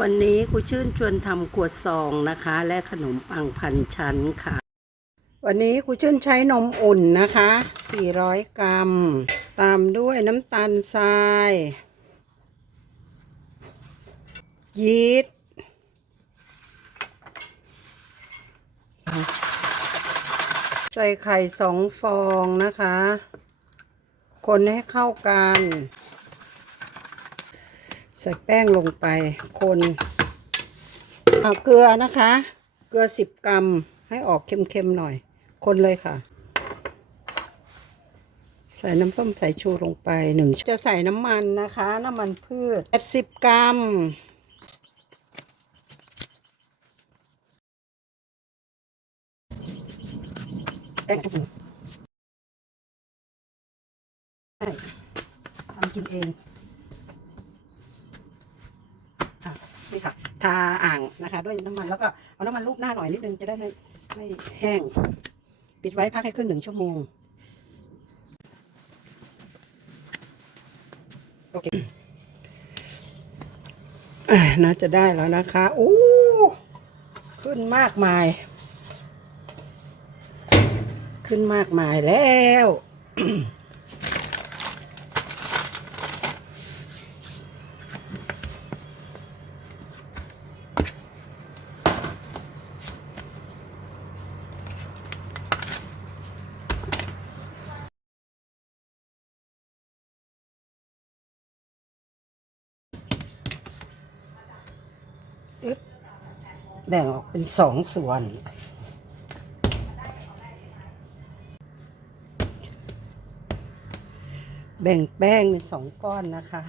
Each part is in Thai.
วันนี้ครูชื่นชวนทำขวดซองนะคะ และขนมปังพันชั้นค่ะ วันนี้ครูชื่นใช้นมอุ่นนะคะ 400 กรัม ตามด้วยน้ำตาลทราย ยีสต์ใส่ไข่สองฟองนะคะ คนให้เข้ากัน ใส่แป้งลงไปคนเอาเกลือนะคะ เกลือสิบกรัมให้ออกเค็มๆหน่อย คนเลยค่ะ ใส่น้ำส้มสายชูลงไปหนึ่งจะใส่น้ำมันนะคะ น้ำมันพืชแปดสิบกรัมแป้งทำกินเอง ค่ะ นี่ค่ะ ทาอ่างนะคะ ด้วยน้ำมันแล้วก็เอาน้ำมันลูบหน้าหน่อยนิดนึงจะได้ไม่ไม่แห้ง ปิดไว้พักให้ครึ่งหนึ่งชั่วโมงโอเคอน่าจะได้แล้วนะคะโอ้ขึ้นมากมาย ขึ้นมากมายแล้ว แบ่งออกเป็นสองส่วน แบ่งแป้งเป็นสองก้อนนะคะ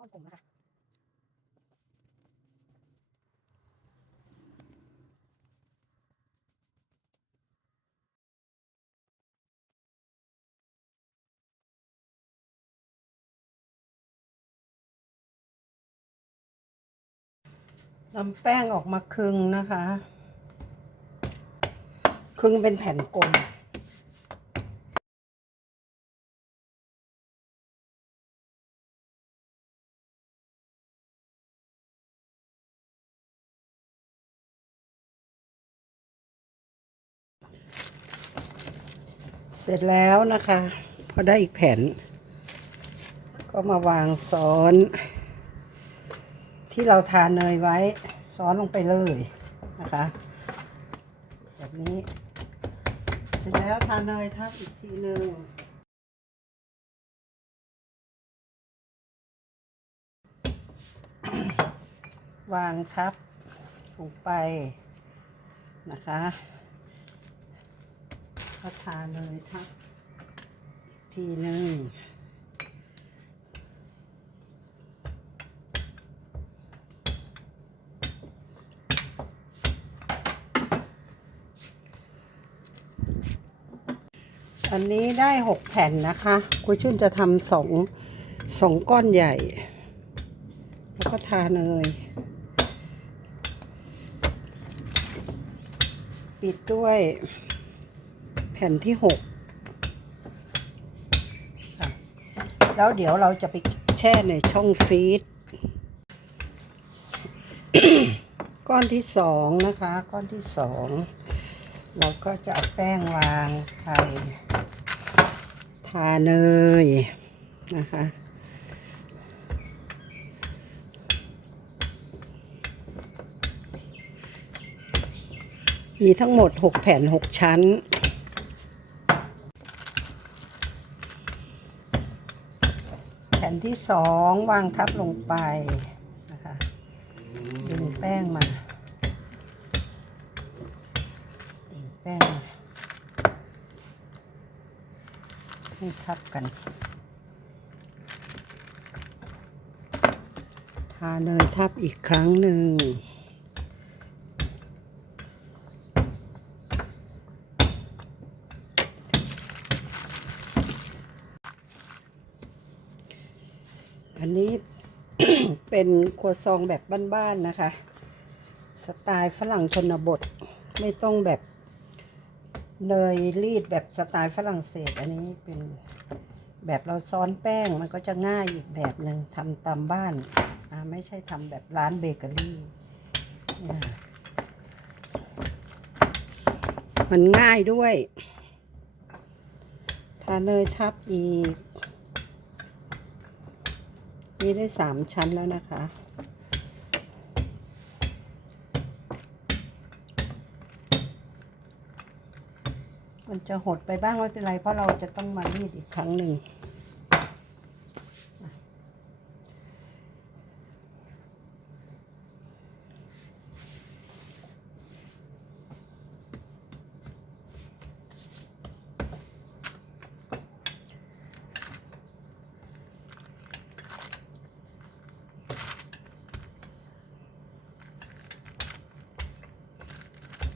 ก้อนกลมนะคะนำแป้งออกมาครึ่งนะคะครึ่งเป็นแผ่นกลม เสร็จแล้วนะคะ พอได้อีกแผ่น ก็มาวางซ้อน ที่เราทาเนยไว้ซ้อนลงไปเลยนะคะ แบบนี้ เสร็จแล้วทาเนยทับอีกทีหนึ่งวางทับลงไปนะคะ ก็ทาเนยทับอีกทีหนึ่งอันนี้ได้หกแผ่นนะคะคุยชื่นจะทำสองสองก้อนใหญ่ แล้วก็ทาเนย ปิดด้วย แผ่นที่หกแล้วเดี๋ยวเราจะไปแช่ในช่องฟีดก้อนที่สองนะคะ ก้อนที่สองเราก็จะเอาแป้งวางไข่ทาเนยนะคะมีทั้งหมด 6 แผ่น 6 ชั้น ที่สองวางทับลงไปนะคะดึงแป้งมาดึงแป้งมาให้ทับกัน ทาเนยทับอีกครั้งหนึ่ง อันนี้เป็นครัวซองแบบบ้านๆนะคะ สไตล์ฝรั่งชนบทไม่ต้องแบบเนยรีดแบบสไตล์ฝรั่งเศส อันนี้เป็นแบบเราซ้อนแป้งมันก็จะง่ายอีกแบบหนึ่งทำตามบ้านไม่ใช่ทำแบบร้านเบเกอรี่มันง่ายด้วย ทาเนยทับอีก นี่ได้สามชั้นแล้วนะคะ มันจะหดไปบ้างไม่เป็นไร เพราะเราจะต้องมารีดอีกครั้งหนึ่ง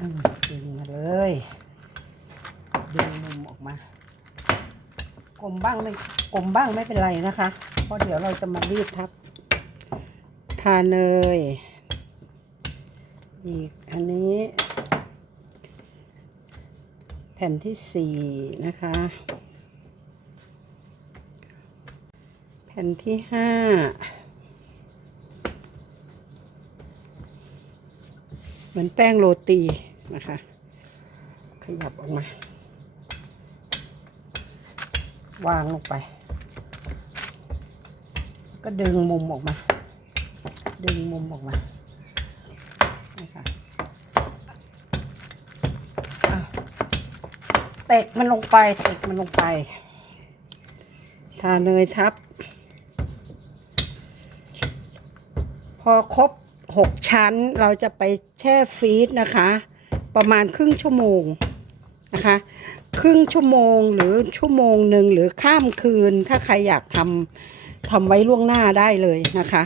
อืมดึงมาเลย ดึงมุมออกมา กลมบ้าง ไม่กลมบ้างไม่เป็นไรนะคะ เพราะเดี๋ยวเราจะมารีดทับ ทาเนย อีกอันนี้ แผ่นที่สี่นะคะ แผ่นที่ห้าเหมือนแป้งโรตีนะคะ ขยับออกมา วางลงไป ก็ดึงมุมออกมา ดึงมุมออกมานะคะอะเตะมันลงไปเตะมันลงไป ทาเนยทับ พอครบหกชั้นเราจะไปแช่ฟรีซนะคะ ประมาณครึ่งชั่วโมงนะคะ ครึ่งชั่วโมงหรือชั่วโมงหนึ่งหรือข้ามคืน ถ้าใครอยากทำทำไว้ล่วงหน้าได้เลยนะคะ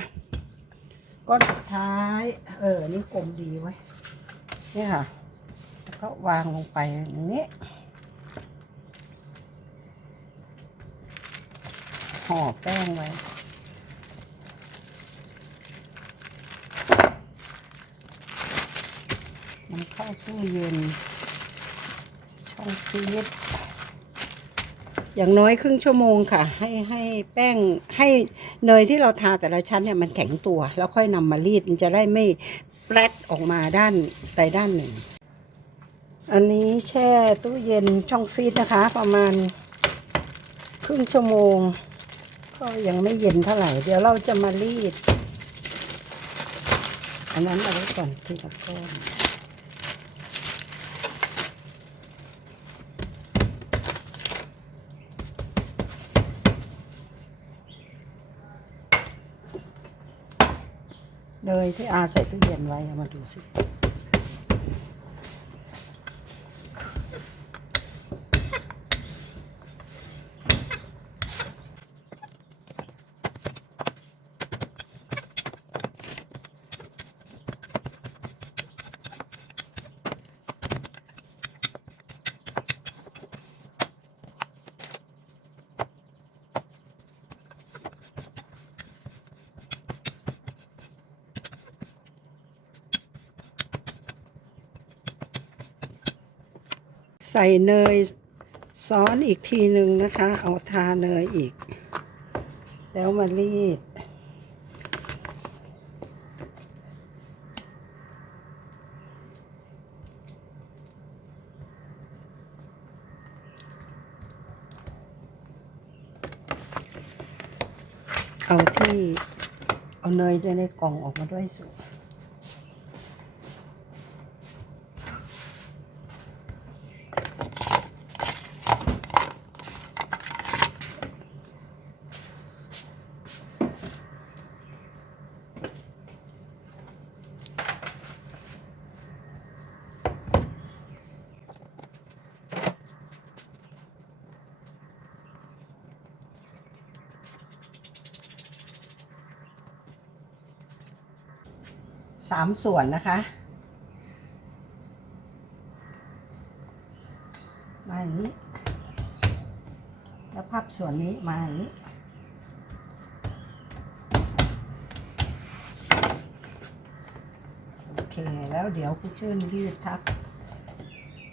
ก้อนสุดท้าย เออนี่กลมดีไว้นี่ค่ะแล้วก็วางลงไปอย่างนี้ห่อแป้งไว้มันเข้าตู้เย็น ช่องฟรีซอย่างน้อยครึ่งชั่วโมงค่ะ ให้ให้แป้งให้เนยที่เราทาแต่ละชั้นเนี่ยมันแข็งตัว แล้วค่อยนำมารีดมันจะได้ไม่แปรดออกมาด้านใดด้านหนึ่ง อันนี้แช่ตู้เย็นช่องฟรีซนะคะ ประมาณครึ่งชั่วโมง ก็ยังไม่เย็นเท่าไหร่ เดี๋ยวเราจะมารีด อันนั้นเอาไว้ก่อนทีละก้อน เลยที่อาใส่ตู้เย็นไว้เอามาดูสิ ใส่เนยซ้อนอีกทีหนึ่งนะคะ เอาทาเนยอีก แล้วมารีด เอาที่ เอาเนยในกล่องออกมาด้วยสุามส่วนนะคะมาอย่างนี้ แล้วพับส่วนนี้มาอย่างนี้ โอเค แล้วเดี๋ยวคุณชื่นยืดทับ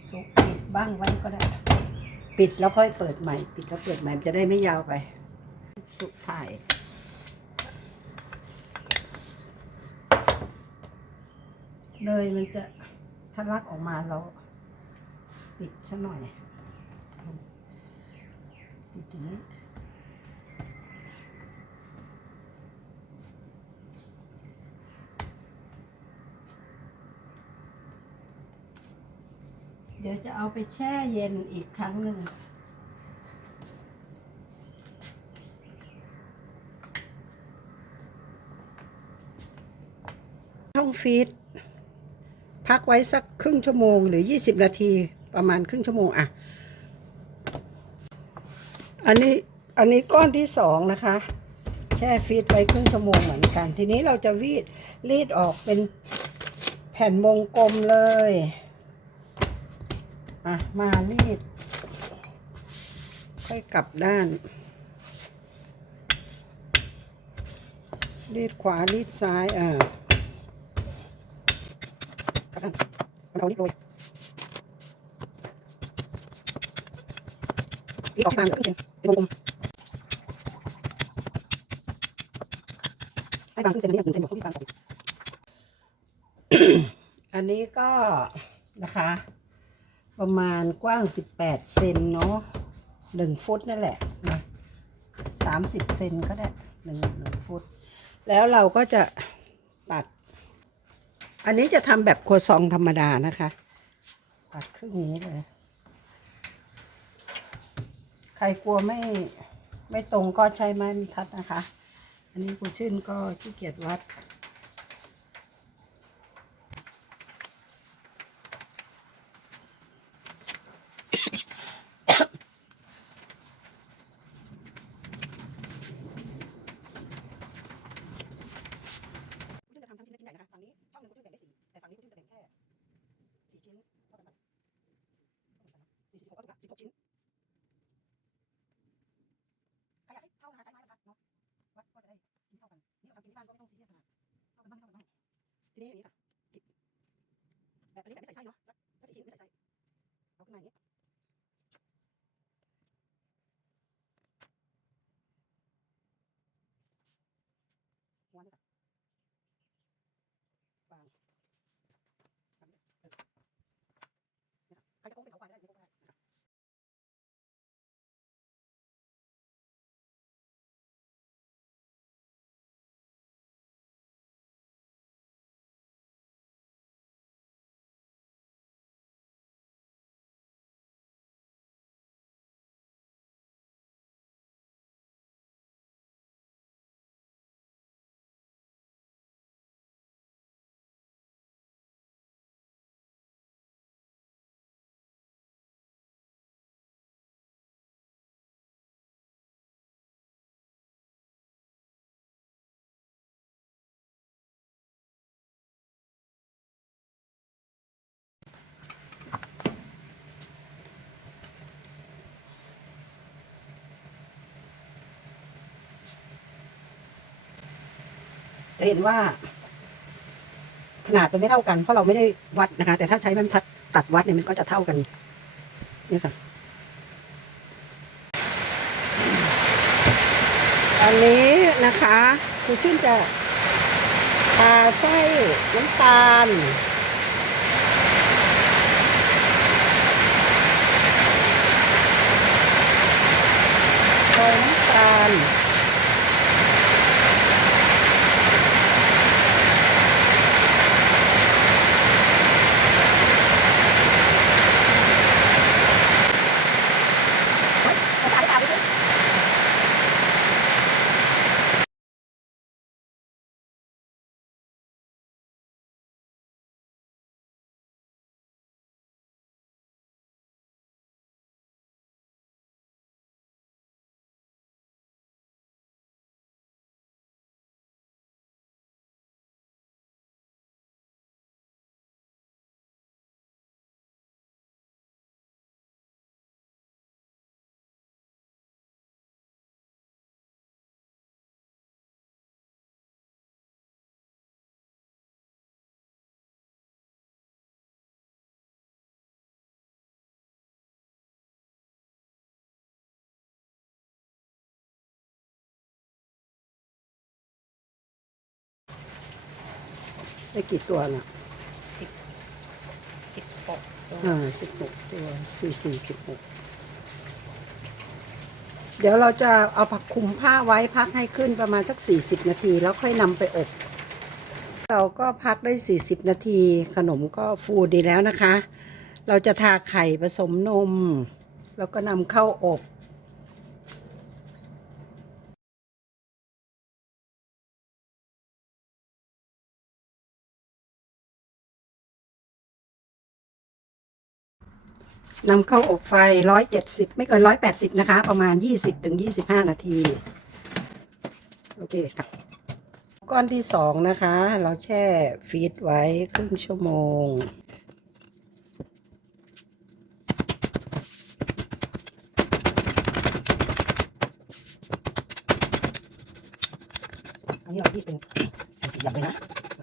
สุกปิดบ้างไว้ก็ได้ ปิดแล้วค่อยเปิดใหม่ ปิดแล้วเปิดใหม่จะได้ไม่ยาวไป สุดท้าย เลยมันจะทะลักออกมาเราปิดซะหน่อยปิดตรงนี้เดี๋ยวจะเอาไปแช่เย็นอีกครั้งหนึ่ง ช่องฟีด พักไว้สักครึ่งชั่วโมงหรือ 20 นาทีประมาณครึ่งชั่วโมงอะอันนี้อันนี้ก้อนที่สองนะคะ แช่ฟีดไว้ครึ่งชั่วโมงเหมือนกัน ทีนี้เราจะวีดรีดออกเป็นแผ่นวงกลมเลยอะมารีด ค่อยกลับด้าน รีดขวารีดซ้ายอ่า กลับด้าน มันเอานี่โรยรีดออกตามกับครึ่งเซนเป็นวงกลมให้บางครึ่งเซนอันนี้หนึ่งเซนบอกที่บางก่อนอันนี้ก็นะคะ ประมาณกว้าง18เซนเนาะหนึ่งฟุตนั่นแหละนะสามสิบเซนก็ได้หนึ่งหนึ่งฟุต แล้วเราก็จะ อันนี้จะทำแบบครัวซองธรรมดานะคะตัดครึ่งนี้เลย ใครกลัวไม่ไม่ตรงก็ใช้ไม้บรรทัดนะคะ อันนี้คุณชื่นก็ขี้เกียจวัด คุณจะทำทั้งชิ้นเล็กชิ้นใหญ่นะคะ ฝั่งนี้ช่องหนึ่งคุณจะแบ่งได้สี่แต่ฝั่งนี้คุณจะแบ่งแค่สี่ชิ้นเท่ากันปะสี่สิบหกก็ถูกละสิบหกชิ้นใครอยากให้เท่านะคะใช้ไม้บรรทัดเนาะ วัดก็จะได้ชิ้นเท่ากัน นี่เอาทำกินที่บ้านก็ไม่ต้องซีเรียสขนาดเท่ากันบ้างไม่เท่ากันบ้างทีนี้อย่างนี้ค่ะติดแบบอันนี้แบบไม่ใส่ไส้เนาะ สักสักสี่ชิ้นไม่ใส่ไส้เอาขึ้นมาอย่างนี้ม้วนด้วยค่ะ วางแบบนี้เออเนี่ยใครจะโค้งเป็นเขาควายก็ได้ไม่โค้งก็ได้นะครับ จะเห็นว่า ขนาดมันไม่เท่ากัน เพราะเราไม่ได้วัดนะคะ แต่ถ้าใช้ไม้บรรทัดตัดวัดเนี่ยมันก็จะเท่ากันนี่ค่ะอันนี้นะคะครูชื่นจะทาไส้น้ำตาลน้ำตาล ได้กี่ตัวน่ะสิบสิบหกตัวอ่าสิบหกตัวสี่สี่สิบหกเดี๋ยวเราจะเอาผักคลุมผ้าไว้พักให้ขึ้นประมาณสักสี่สิบนาทีแล้วค่อยนำไปอบ เราก็พักได้สี่สิบนาที ขนมก็ฟูดีแล้วนะคะ เราจะทาไข่ผสมนม แล้วก็นำเข้าอบ นำเข้าอบไฟ 170 ไม่เกิน 180 นะคะ ประมาณ 20ถึง25 นาที โอเคค่ะ ก้อนที่สองนะคะ เราแช่ฟีดไว้ครึ่งชั่วโมง อันนี้เราที่เป็นสีเหลี่ยมเลยนะ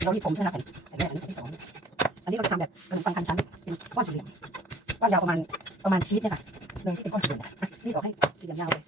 เราที่ผมใช่ไหมครับอันนี้อันนี้ที่สอง อันนี้เราจะทำแบบขนมปังพันชั้น เป็นก้อนสี่เหลี่ย มก้อนยาวประมาณประมาณชีสเนี่ยค่ะเลยที่เป็นก้อนสี่เหลี่ยมนะอะนี่เราให้สี่เหลี่ยมยาวเลย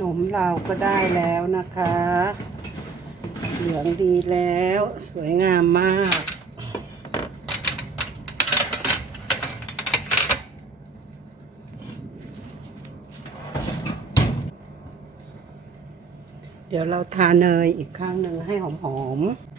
นมเราก็ได้แล้วนะคะ เหลืองดีแล้ว สวยงามมาก เดี๋ยวเราทาเนยอีกครั้งหนึ่งให้หอมๆ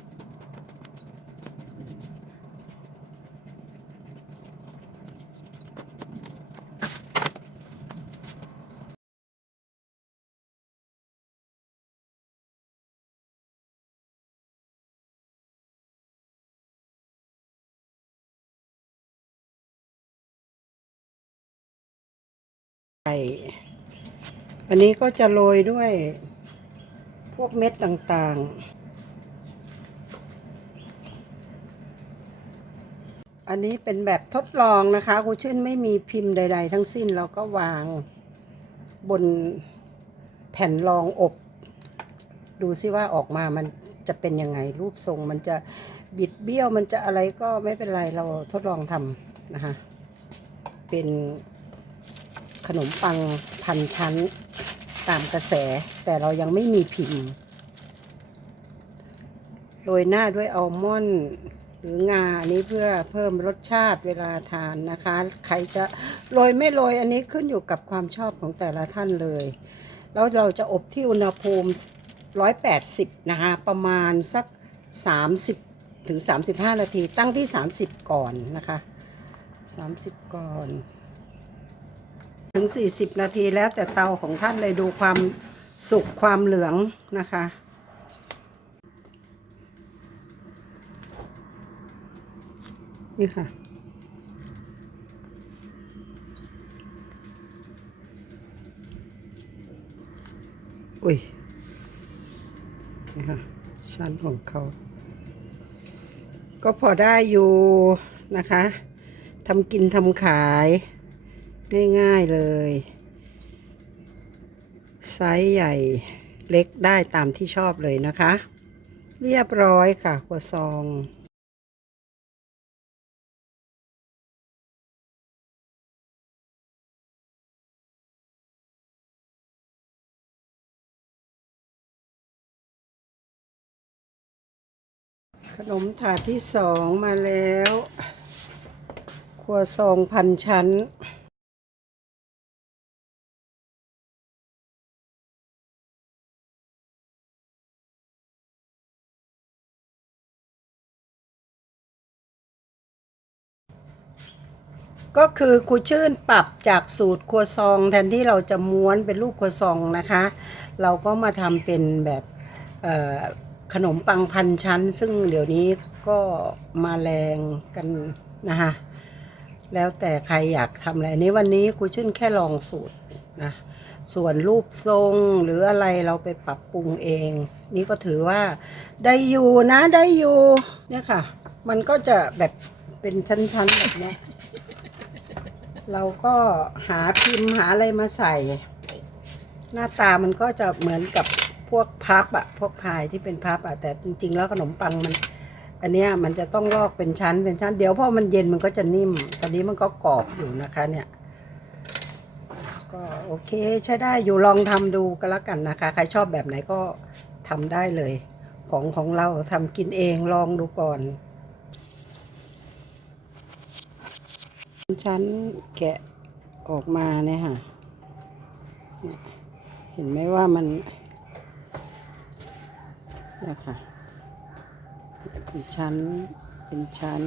ไปอันนี้ก็จะโรยด้วยพวกเม็ดต่างๆ อันนี้เป็นแบบทดลองนะคะครูชื่นไม่มีพิมพ์ใด ๆ ทั้งสิ้นเราก็วางบนแผ่นรองอบ ดูซิว่าออกมามันจะเป็นยังไงรูปทรงมันจะบิดเบี้ยวมันจะอะไรก็ไม่เป็นไรเราทดลองทำนะคะเป็น ขนมปังพันชั้นตามกระแส แต่เรายังไม่มีพิมพ์ โรยหน้าด้วยอัลมอนด์หรืองาอันนี้เพื่อเพิ่มรสชาติเวลาทานนะคะ ใครจะโรยไม่โรยอันนี้ขึ้นอยู่กับความชอบของแต่ละท่านเลย แล้วเราจะอบที่อุณหภูมิ 180 นะคะ ประมาณสัก 30 ถึง 35 นาที ตั้งที่ 30 ก่อนนะคะ 30 ก่อน ถึง 40 นาทีแล้วแต่เตาของท่านเลยดูความสุกความเหลืองนะคะ นี่ค่ะ อุ้ย นี่ค่ะ ชั้นของเขา ก็พอได้อยู่นะคะทำกินทำขาย ง่ายๆเลย ไซส์ใหญ่เล็กได้ตามที่ชอบเลยนะคะ เรียบร้อยค่ะครัวซองขนมถาดที่สองมาแล้ว ครัวซองพันชั้น ก็คือครูชื่นปรับจากสูตรครัวซองแทนที่เราจะม้วนเป็นรูปครัวซองนะคะ เราก็มาทำเป็นแบบขนมปังพันชั้น ซึ่งเดี๋ยวนี้ก็มาแรงกันนะคะแล้วแต่ใครอยากทำอะไรในวันนี้ครูชื่นแค่ลองสูตรนะส่วนรูปทรงหรืออะไรเราไปปรับปรุงเอง นี่ก็ถือว่าได้อยู่นะได้อยู่เนี่ยค่ะ มันก็จะแบบเป็นชั้นๆแบบนี้ เราก็หาพิมพ์หาอะไรมาใส่ หน้าตามันก็จะเหมือนกับพวกพับอะพวกพายที่เป็นพับอะแต่จริง ๆ แล้วขนมปังมัน อันเนี้ยมันจะต้องลอกเป็นชั้นเป็นชั้น เดี๋ยวพอมันเย็นมันก็จะนิ่ม ตอนนี้มันก็กรอบอยู่นะคะเนี่ย ก็โอเคใช้ได้อยู่ลองทำดูก็แล้วกันนะคะ ใครชอบแบบไหนก็ทำได้เลย ของของเราทำกินเองลองดูก่อน ชั้นแกะออกมาเนี่ยค่ะ เห็นไหมว่ามันเนี่ยค่ะ เป็นชั้น เป็นชั้น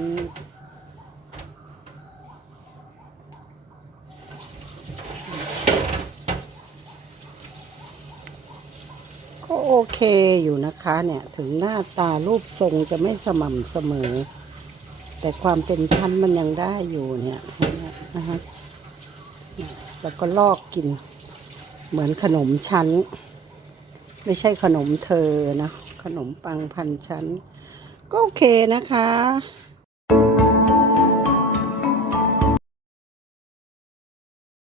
ก็โอเคอยู่นะคะเนี่ย ถึงหน้าตารูปทรงจะไม่สม่ำเสมอ แต่ความเป็นชั้นมันยังได้อยู่เนี่ยนะคะแล้วก็ลอกกิน เหมือนขนมชั้น ไม่ใช่ขนมเธอนะ ขนมปังพันชั้น ก็โอเคนะคะ